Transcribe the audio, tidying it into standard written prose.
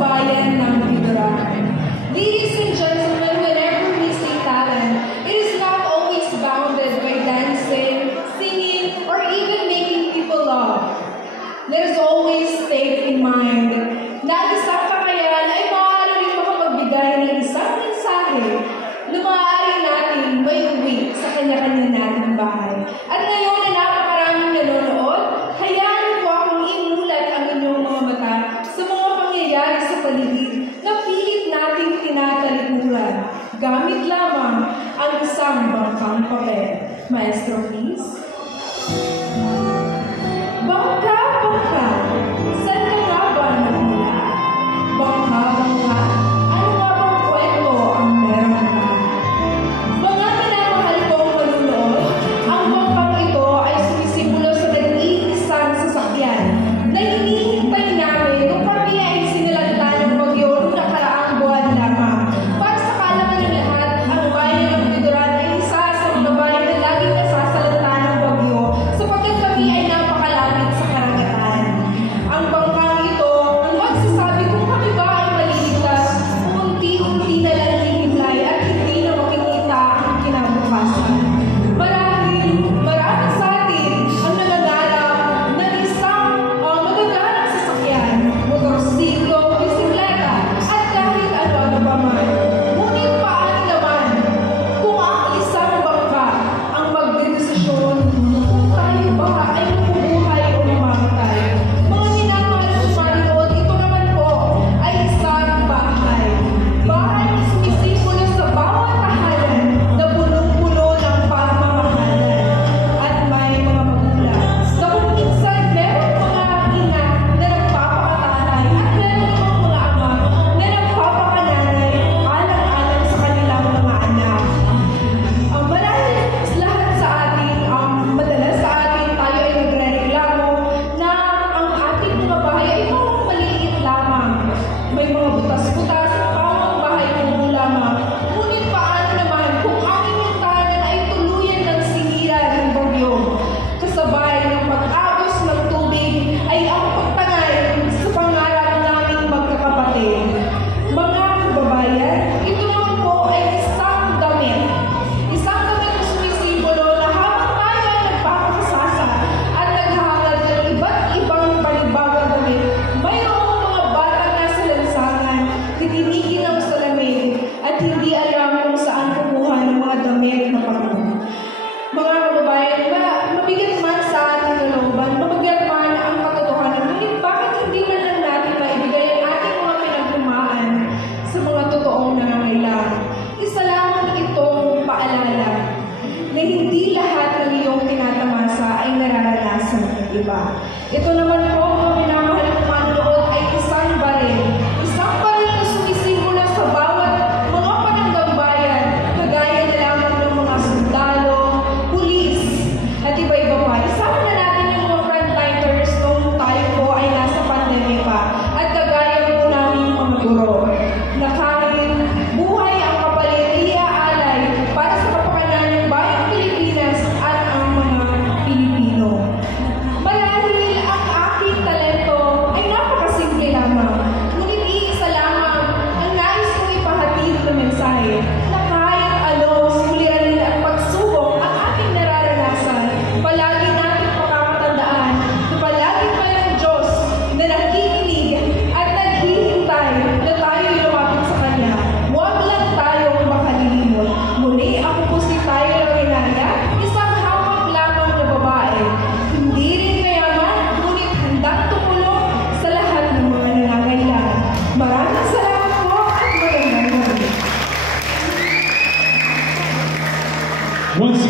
bayan ng Bidurakan. Ladies and gentlemen, whenever we say talent, it is not always bounded by dancing, singing, or even making people laugh. Let us always take in mind na ang isang kakayahan ay maaari rin makapagbigay ng isang mensahe na maaari natin maiuwi sa kanya-kanya nating bahay. At ngayon na napakaraming nanonood, hayaan niyo po akong imulat ang inyong mga mata sa mga pangyayari sa paligid na pilit nating tinatalikuran. Gamit lamang ang isang bangkang papel. Maestro, please. Bangka, bangka, saan ka nga ba nagmula? Bangka, bangka, ano nga bang kwento ang meron ka? Mga minamahal kong manunood, ang bangkang ito ay sumisimulo sa nag-iisang sasakyan na hinihintay namin kung kami ay sinilanta ng bagyo noong nakaraang buwan lamang. Para sa kaalaman ng lahat, ang bayan ng Biduran ay isa sa mga bayan na laging nasasalanta ng bagyo sapagkat kami ay napakalapit sa karagatan. Ang bangkang ito ang magsasabi kung kami ba ay maliligtas o unti-unti na lang hihimlay at hindi na makikita ang kinabukasan. Marami sa atin ang nagagalak ng isang magagalak sasakyan, motorsiklo, bisikleta, at kahit ano-ano pa man. Ngunit paano naman kung ang isang bangka ang magdedesisyon kung tayo ba ay mabubuhay o mamamatay? Mga minamahal kong marinood, ito naman po ay isang bahay. Bahay na sumisimulo sa bawat tahanan na punong-puno ng pamamahalan. At may mga magulang na kung minsan meron mga ina na nagpapakatatay at meron namang mga ama na nagpapakananay alang-alang sa kanilang mga anak. Marahil lahat sa atin, madalas sa atin tayo ay nagrereklamo na ang ating mga bahay ay parang maliit lamang. May mga butas-butas at parang bahay kubo lamang. Ngunit paano naman kung ang inyong tahanan ay tuluyan ng sinira ng bagyo? Kasabay ng pag-agos ng tubig ay ang pagtangay sa pangarap naming magkakapatid. Mga kababayan, ito naman po ay isang damit. Isang damit na sumisimbolo na habang tayo ay nagpapakasasa at naghahangad ng iba't ibang panibagong damit, mayroong mga bata na sa lansangan, titinigin ang salamin at hindi alam kung saan kukuha ng mga damit na pangano. Mga kababayan, mabigat man sa ating kalooban, mabigat man ang katotohanan, ngunit bakit hindi man lang natin maibigay ang ating mga pinaglumaan sa mga totoong nangangailangan? Isa lamang itong paalala na hindi lahat ng iyong tinatamasa ay nararanasan ng iba. Ito naman po